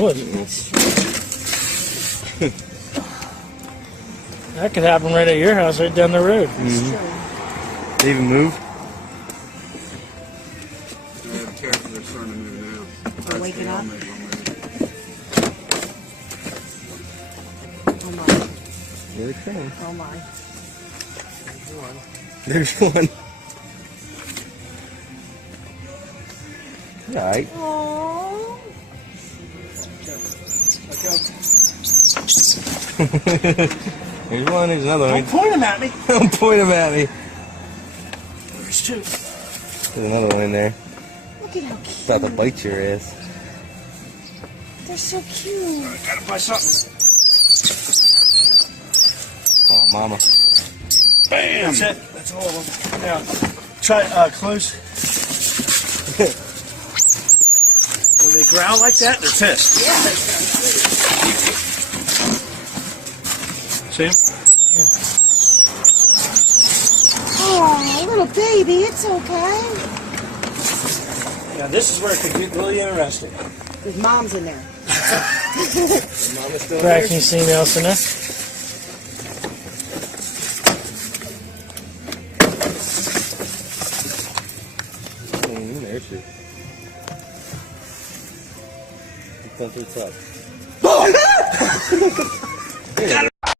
Would. That could happen right at your house, right down the road. Mm-hmm. They even move? They're careful, they're starting to move now. They're waking up? Oh my. Here they come. Oh my. There's one. Alright. Oh. There's one, there's another one. Don't point them at me. Don't point them at me. There's two. There's another one in there. Look at how cute. About to bite your ass. They're so cute. Gotta buy something. Oh, mama. Bam! That's it. That's all of them. Now, try close. When they growl like that, they're pissed. See 'em? Oh, little baby, it's okay. Yeah, this is where it could get really interesting. His mom's in there. Mama's still Brad, can you see anything else in there? There she is. It's up. Got it.